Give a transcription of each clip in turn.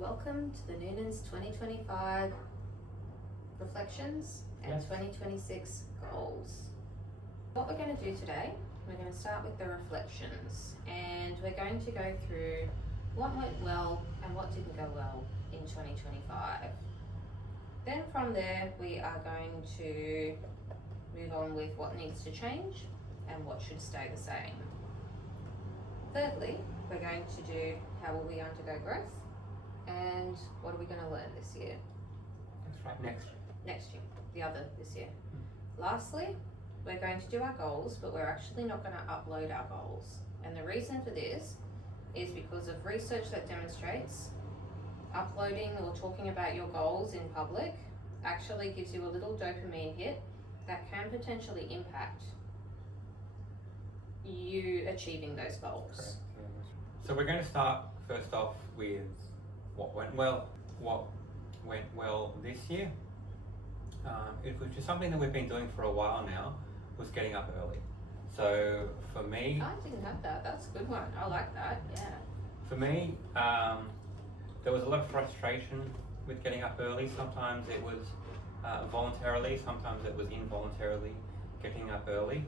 Welcome to the Noonan's 2025 reflections and 2026 goals. What we're going to do today, we're going to start with the reflections, and we're going to go through what went well and what didn't go well in 2025. Then from there, we are going to move on with what needs to change and what should stay the same. Thirdly, we're going to do how will we undergo growth and what are we going to learn this year? That's right, Next year, the other this year. Lastly, we're going to do our goals, but we're actually not going to upload our goals. And the reason for this is because of research that demonstrates uploading or talking about your goals in public actually gives you a little dopamine hit that can potentially impact you achieving those goals. Correct. So we're going to start first off with what went well. What went well this year, which is something that we've been doing for a while now, was getting up early. So for me, I didn't have that. That's a good one. I like that. Yeah. For me, there was a lot of frustration with getting up early. Sometimes it was voluntarily, sometimes it was involuntarily getting up early.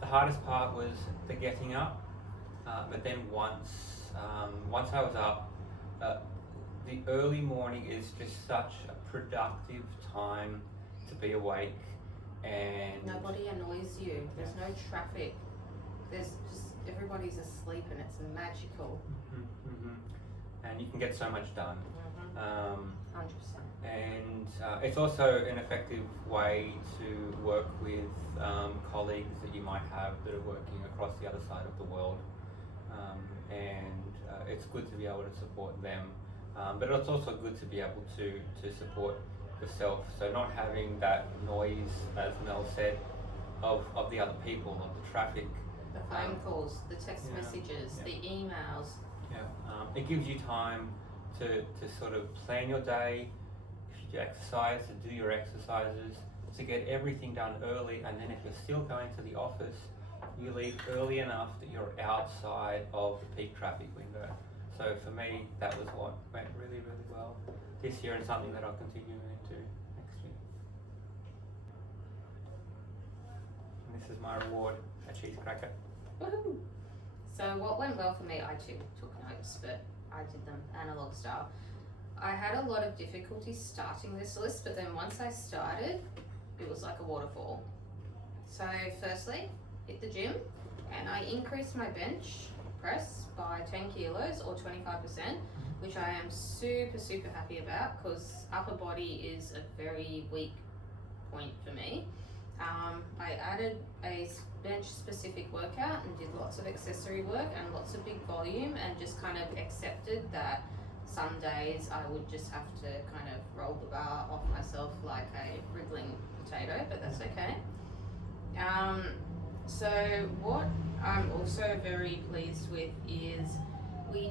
The hardest part was the getting up, but then once I was up, the early morning is just such a productive time to be awake, and nobody annoys you. There's no traffic. There's just everybody's asleep, and it's magical. And you can get so much done. 100%. And it's also an effective way to work with colleagues that you might have that are working across the other side of the world, and it's good to be able to support them, but it's also good to be able to support yourself, so not having that noise, as Mel said, of the other people, of the traffic, the phone calls, the text messages, the emails. It gives you time to sort of plan your day, if you exercise, to do your exercises, to get everything done early, and then if you're still going to the office, you leave early enough that you're outside of the peak traffic window. So for me, that was what went really, really well this year, and something that I'll continue into next year. And this is my reward, a cheese cracker. Woohoo! So what went well for me, I too took notes, but I did them analog style. I had a lot of difficulty starting this list, but then once I started, it was like a waterfall. So firstly, hit the gym, and I increased my bench press by 10 kilos or 25%, which I am super, super happy about because upper body is a very weak point for me. I added a bench specific workout and did lots of accessory work and lots of big volume, and just kind of accepted that some days I would just have to kind of roll the bar off myself like a wriggling potato, but that's okay. So what I'm also very pleased with is we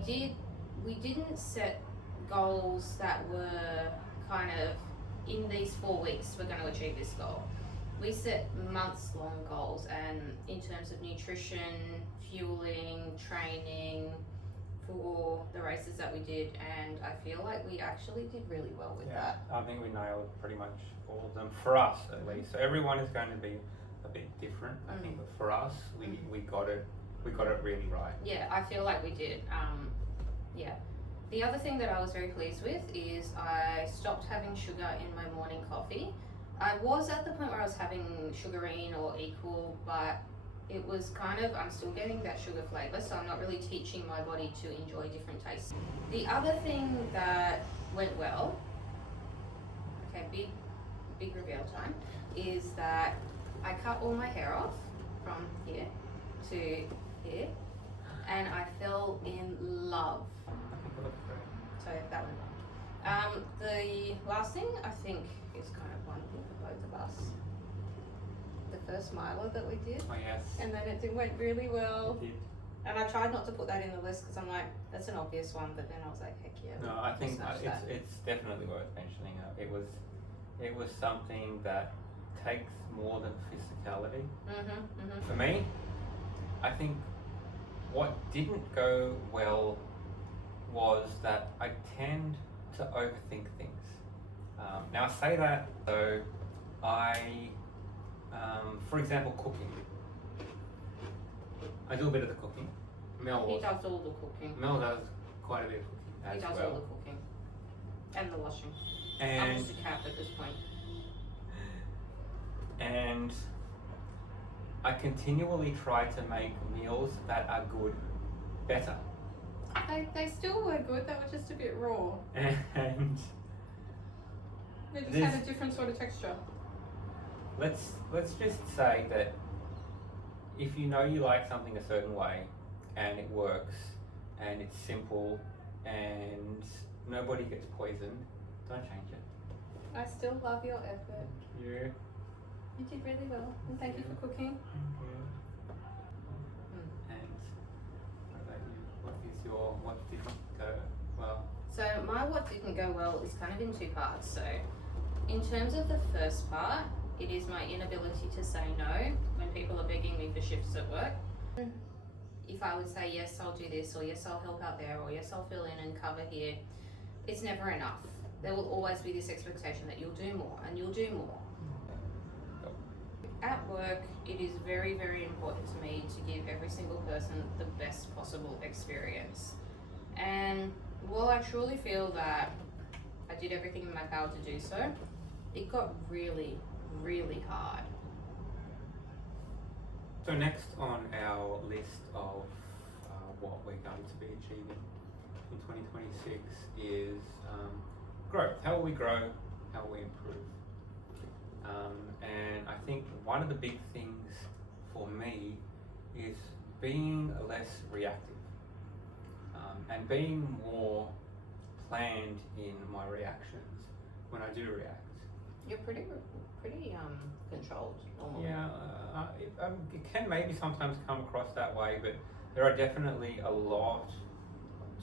didn't set goals that were kind of in these 4 weeks we're going to achieve this goal. We set months-long goals, and in terms of nutrition, fueling, training for the races that we did, and I feel like we actually did really well with that. I think we nailed pretty much all of them, for us at least. So everyone is going to be a bit different, I think, but for us, we got it really right. Yeah, I feel like we did. The other thing that I was very pleased with is I stopped having sugar in my morning coffee. I was at the point where I was having sugarine or equal, but it was kind of, I'm still getting that sugar flavor, so I'm not really teaching my body to enjoy different tastes. The other thing that went well, okay, big reveal time, is that I cut all my hair off from here to here, and I fell in love. So that went well. The last thing I think is kind of one thing for both of us. The first miler that we did. Oh yes. And then it went really well. It did. And I tried not to put that in the list because I'm like, that's an obvious one, but then I was like, heck yeah. No, I think it's definitely worth mentioning. It was something that takes more than physicality. For me, I think what didn't go well was that I tend to overthink things. Now I say that, so for example, cooking. I do a bit of the cooking. He does all the cooking. Mel does quite a bit of cooking as He does well. all the cooking. And the washing. I'm And just a cat at this point. and I continually try to make meals that are good better. They still were good, they were just a bit raw. And They just This- had a different sort of texture. let's just say that if you know you like something a certain way and it works and it's simple and nobody gets poisoned, don't change it. I still love your effort. You. You did really well, and thank you for cooking. And what about you? What didn't go well? So my what didn't go well is kind of in two parts. So in terms of the first part, it is my inability to say no when people are begging me for shifts at work. If I would say yes, I'll do this, or yes, I'll help out there, or yes, I'll fill in and cover here, it's never enough. There will always be this expectation that you'll do more and you'll do more. At work, it is very, very important to me to give every single person the best possible experience. And while I truly feel that I did everything in my power to do so, it got really, really hard. So next on our list of what we're going to be achieving in 2026 is growth. How will we grow? How will we improve? And I think one of the big things for me is being less reactive and being more planned in my reactions when I do react. You're pretty controlled normally. Yeah, it can maybe sometimes come across that way, but there are definitely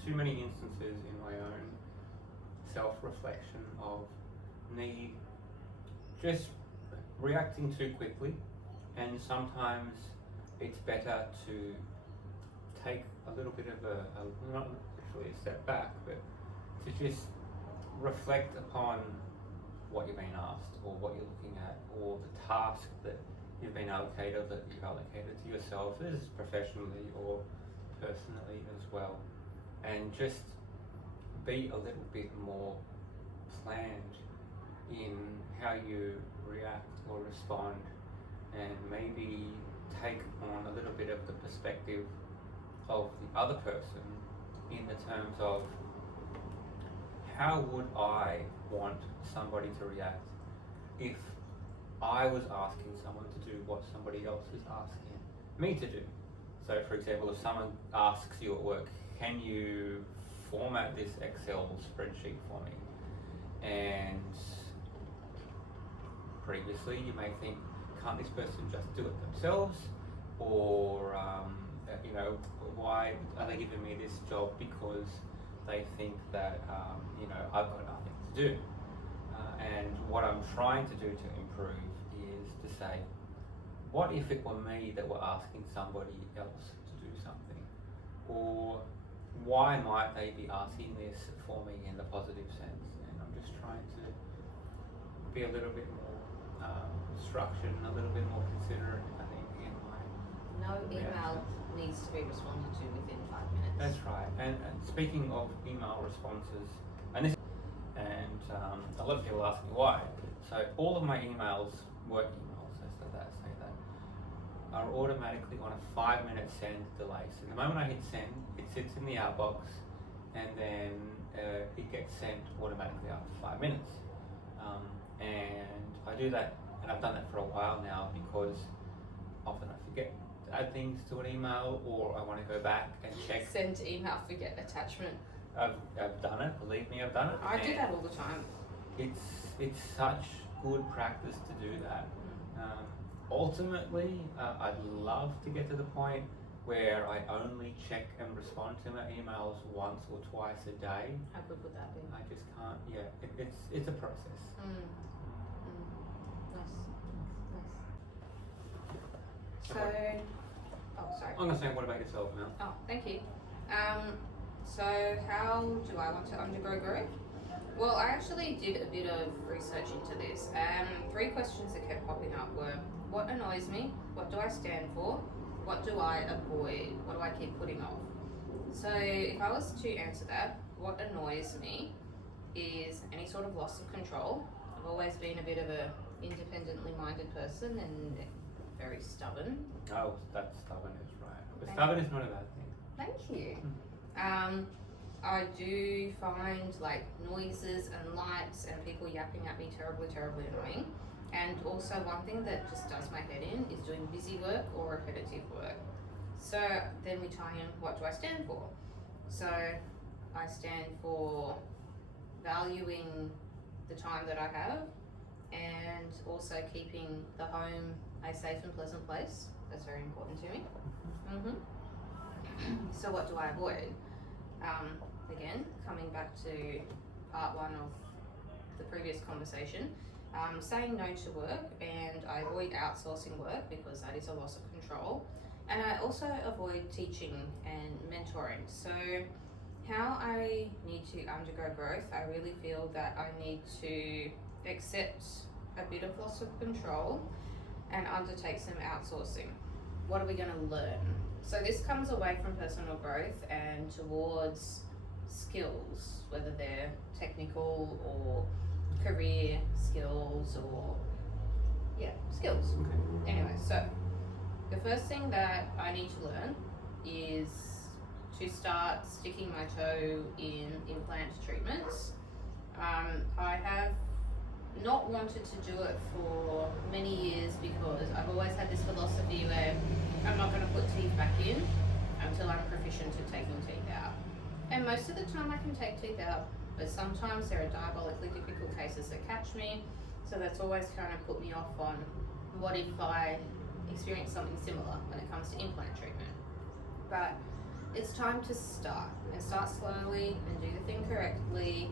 too many instances in my own self-reflection of me just reacting too quickly, and sometimes it's better to take a little bit of not literally a step back, but to just reflect upon what you've been asked, or what you're looking at, or the task that you've allocated to yourself, as professionally or personally as well, and just be a little bit more planned in how you react or respond, and maybe take on a little bit of the perspective of the other person in the terms of how would I want somebody to react if I was asking someone to do what somebody else is asking me to do. So for example, if someone asks you at work, can you format this Excel spreadsheet for me? And previously you may think, can't this person just do it themselves? Or why are they giving me this job because they think that I've got nothing to do? And what I'm trying to do to improve is to say, what if it were me that were asking somebody else to do something? Or why might they be asking this for me in the positive sense? And I'm just trying to be a little bit more structured and a little bit more considerate, I think, in my No email reactions. needs to be responded to within 5 minutes. That's right. And speaking of email responses, and a lot of people ask me why. So all of my emails, work emails, say that, are automatically on a 5-minute send delay. So the moment I hit send, it sits in the outbox, and then it gets sent automatically after 5 minutes. And I do that, and I've done that for a while now, because often I forget to add things to an email, or I want to go back and check. Send email, forget attachment. I've done it, believe me, I've done it. I do that all the time. It's such good practice to do that. Ultimately, I'd love to get to the point where I only check and respond to my emails once or twice a day. How good would that be? I just can't. Yeah, it's a process. Nice. So, Okay. oh, sorry. I'm gonna say, what about yourself now? Oh, thank you. So how do I want to undergo growth? Well, I actually did a bit of research into this, and 3 questions that kept popping up were: what annoys me? What do I stand for? What do I avoid? What do I keep putting off? So if I was to answer that, what annoys me is any sort of loss of control. I've always been a bit of a independently minded person and very stubborn. Oh, that stubborn is right. But Thank stubborn is not a bad thing. Thank you. I do find like noises and lights and people yapping at me terribly annoying. And also one thing that just does my head in is doing busy work or repetitive work. So then we tie in, what do I stand for? So I stand for valuing the time that I have and also keeping the home a safe and pleasant place. That's very important to me. So what do I avoid? Again, coming back to part 1 of the previous conversation, saying no to work, and I avoid outsourcing work because that is a loss of control. And I also avoid teaching and mentoring. So how I need to undergo growth, I really feel that I need to accept a bit of loss of control and undertake some outsourcing. What are we going to learn? So this comes away from personal growth and towards skills, whether they're technical or career skills or skills. Okay. Anyway, so the first thing that I need to learn is to start sticking my toe in implant treatments. I have not wanted to do it for many years because I've always had this philosophy where I'm not going to put teeth back in until I'm proficient at taking teeth out. And most of the time I can take teeth out, but sometimes there are diabolically difficult cases that catch me, so that's always kind of put me off on what if I experience something similar when it comes to implant treatment. But it's time to start, and start slowly and do the thing correctly.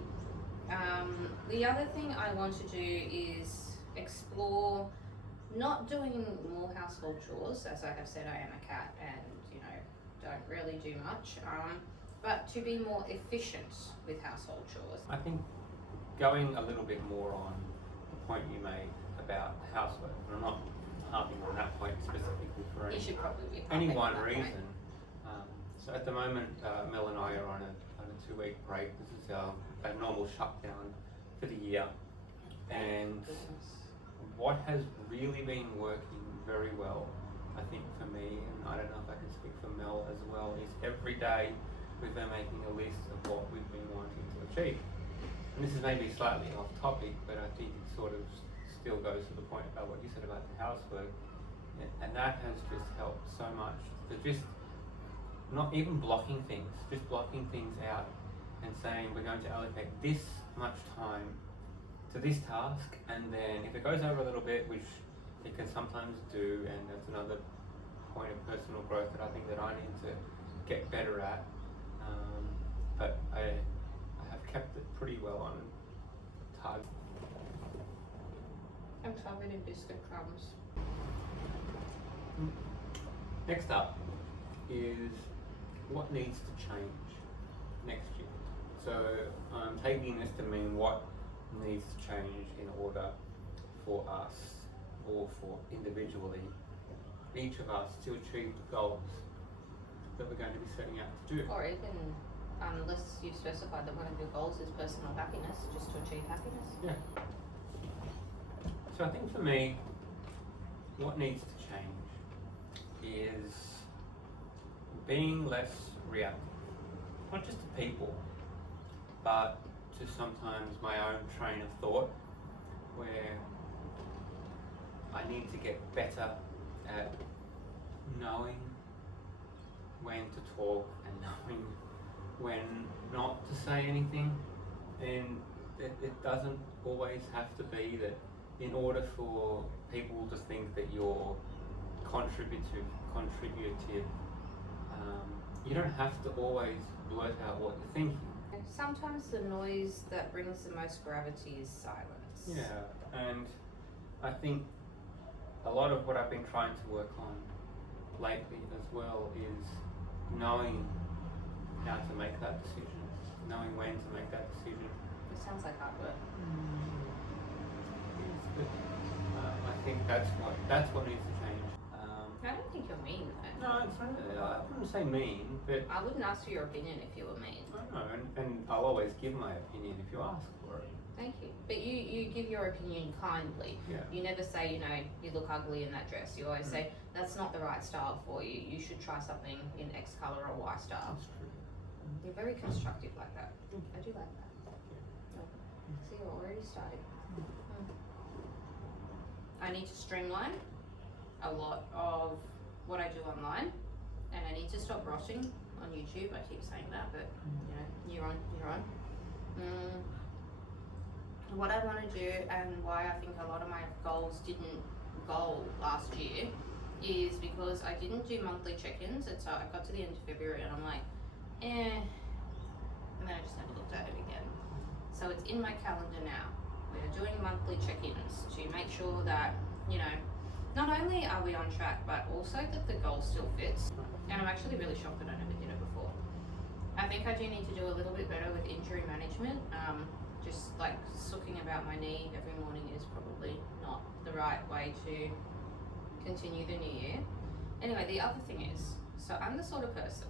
The other thing I want to do is explore not doing more household chores. As I have said, I am a cat and don't really do much, but to be more efficient with household chores. I think going a little bit more on the point you made about housework, and I'm not harping on that point specifically for You should probably be any harping one on that reason. point. So at the moment, Mel and I are on a 2-week break. This is our normal shutdown for the year, and what has really been working very well, I think for me, and I don't know if I can speak for Mel as well, is every day we've been making a list of what we've been wanting to achieve. And this is maybe slightly off topic, but I think it sort of still goes to the point about what you said about the housework, and that has just helped so much. To just not even blocking things, just blocking things out and saying we're going to allocate this much time to this task, and then if it goes over a little bit, which it can sometimes do, and that's another point of personal growth that I think that I need to get better at, but I have kept it pretty well on target. I'm covered in biscuit crumbs. Next up is what needs to change next year. So I'm taking this to mean what needs to change in order for us, or for individually, each of us to achieve the goals that we're going to be setting out to do. Or even, unless you've specified that one of your goals is personal happiness, just to achieve happiness. Yeah. So I think for me, what needs to change is being less reactive. Not just to people, but to sometimes my own train of thought, where I need to get better at knowing when to talk and knowing when not to say anything. And it doesn't always have to be that in order for people to think that you're contributive, you don't have to always blurt out what you're thinking. Sometimes the noise that brings the most gravity is silence. Yeah, and I think a lot of what I've been trying to work on lately as well is knowing how to make that decision, knowing when to make that decision. It sounds like hard work. Yes, but I think that's what needs to change. I don't think you're mean though. No, it's not, I wouldn't say mean, but I wouldn't ask for your opinion if you were mean. I don't know, and I'll always give my opinion if you ask for it. Thank you. But you give your opinion kindly. Yeah. You never say, you look ugly in that dress. You always say, that's not the right style for you. You should try something in X color or Y style. That's true. You're very constructive like that. I do like that. Oh, see, you're already starting. I need to streamline a lot of what I do online, and I need to stop rotting on YouTube. I keep saying that, but you're on. What I want to do, and why I think a lot of my goals didn't go last year, is because I didn't do monthly check-ins, and so I got to the end of February and I'm like, and then I just never looked at it again. So it's in my calendar now. We're doing monthly check-ins to make sure that, not only are we on track, but also that the goal still fits. And I'm actually really shocked that I never did it before. I think I do need to do a little bit better with injury management. Just like sooking about my knee every morning is probably not the right way to continue the new year. Anyway, the other thing is, so I'm the sort of person,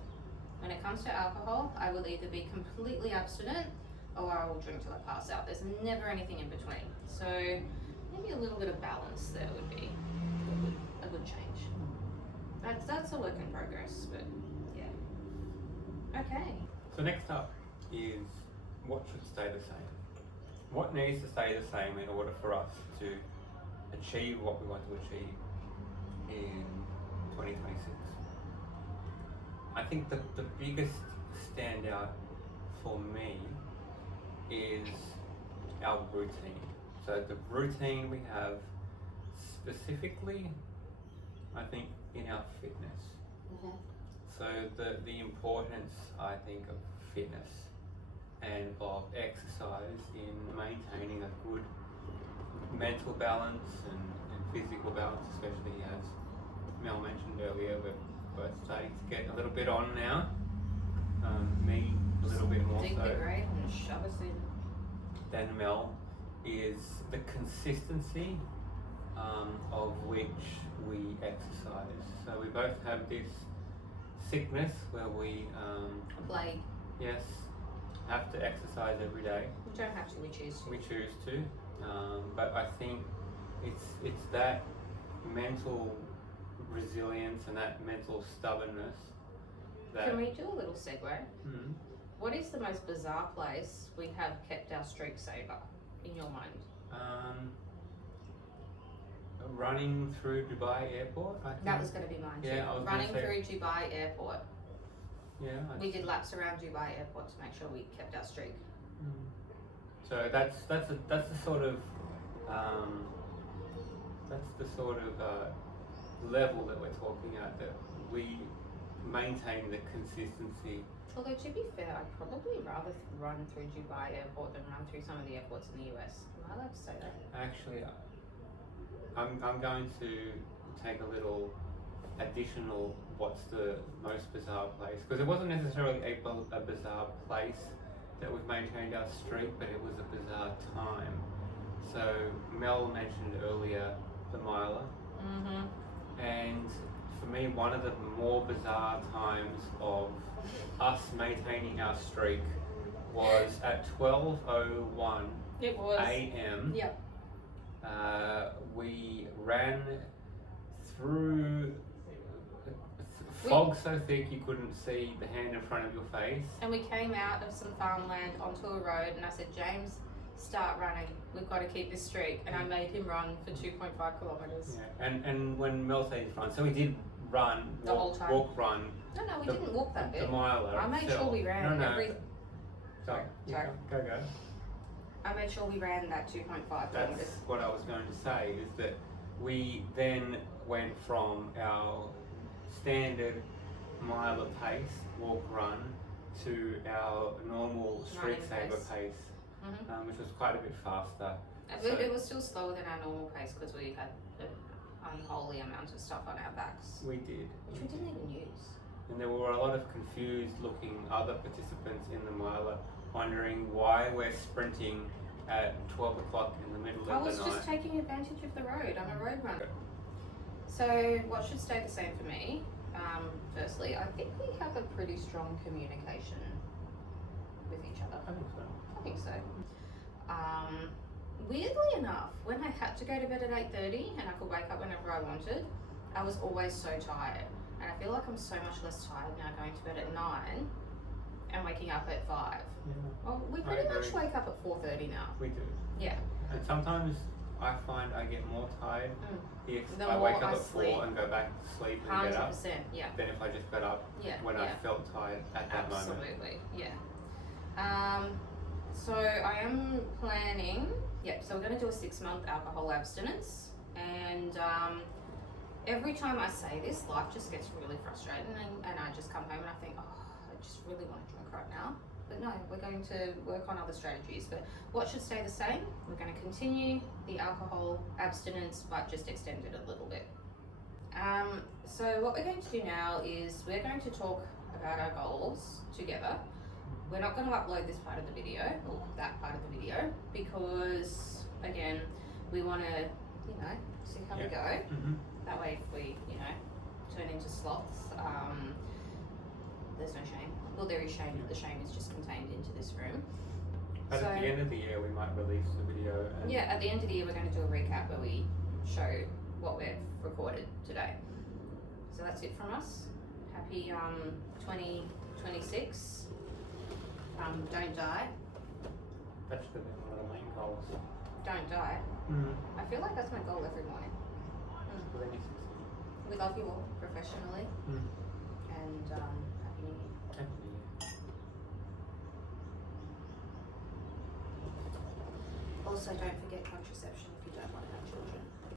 when it comes to alcohol, I will either be completely abstinent or I will drink till I pass out. There's never anything in between. So maybe a little bit of balance there would be a good change. That's a work in progress, but yeah. Okay. So next up is what should stay the same. What needs to stay the same in order for us to achieve what we want to achieve in 2026? I think the biggest standout for me is our routine. So the routine we have specifically, I think, in our fitness. So the importance, I think, of fitness and of exercise in maintaining a good mental balance and physical balance, especially as Mel mentioned earlier, we're both starting to get a little bit on now. Me a little bit more Dig so the grave and shove us in. than Mel, is the consistency of which we exercise. So we both have this sickness where we A plague. yes, have to exercise every day. We don't have to, we choose to. We choose to, but I think it's that mental resilience and that mental stubbornness that. Can we do a little segue? Mhm. What is the most bizarre place we have kept our streak saver, in your mind? Running through Dubai Airport, I think. That was going to be mine too. Yeah, I was Running gonna say- through Dubai Airport. Yeah. We did laps around Dubai Airport to make sure we kept our streak. So that's the sort of level that we're talking at, that we maintain the consistency. Although to be fair, I'd probably rather run through Dubai Airport than run through some of the airports in the US. Am I allowed to say that? Actually, I'm going to take a little additional what's the most bizarre place, because it wasn't necessarily a bizarre place that we've maintained our streak, but it was a bizarre time. So Mel mentioned earlier the miler, and for me, one of the more bizarre times of us maintaining our streak was at 12:01 It was. a.m. Yep. We ran through fog so thick you couldn't see the hand in front of your face. And we came out of some farmland onto a road, and I said, James, start running. We've got to keep this streak. And I made him run for 2.5 kilometres. Yeah. And when Mel said run, so we did run, The whole time. run. No, we didn't walk that The bit. miler. I made sure we ran every. Sorry. Sorry. Go. I made sure we ran that 2.5 That's kilometres. what I was going to say, is that we then went from our standard miler pace, walk run, to our normal street Running saver pace. pace, which was quite a bit faster. It was still slower than our normal pace because we had an unholy amount of stuff on our backs, We did. which we didn't even use. And there were a lot of confused looking other participants in the miler wondering why we're sprinting at 12 o'clock in the middle I of was the night. just taking advantage of the road. I'm a road runner. So what should stay the same for me? Firstly, I think we have a pretty strong communication with each other. I think so. I think so. Weirdly enough, when I had to go to bed at 8:30 and I could wake up whenever I wanted, I was always so tired. And I feel like I'm so much less tired now going to bed at 9 and waking up at 5. Yeah, Well, we I pretty much agree. wake up at 4:30 now. we do. Yeah. And sometimes I find I get more tired if The I more wake up I at sleep. 4 and go back to sleep and get up 100%, yeah. than if I just got up Yeah, when I yeah. felt tired at that moment. Absolutely, yeah. So I am planning, so we're going to do a 6-month alcohol abstinence, and every time I say this, life just gets really frustrating, and I just come home and I think, oh, I just really want to drink right now. But no, we're going to work on other strategies. But what should stay the same? We're going to continue the alcohol abstinence, but just extend it a little bit. So what we're going to do now is we're going to talk about our goals together. We're not going to upload this part of the video, or that part of the video, because again, we want to, see how we go. Mm-hmm. That way, if we, turn into sloths, there's no shame. Well, there is shame, but the shame is just contained into this room. But at the end of the year, we might release the video. And Yeah, at the end of the year, we're going to do a recap where we show what we've recorded today. So that's it from us. Happy 2026. Don't die. that should have been one of the main goals. Don't die. Mm. I feel like that's my goal every morning. But then you succeed. We love you all professionally, Mm. and Happy New Year. Happy New Year. Also, don't forget contraception if you don't want to have children.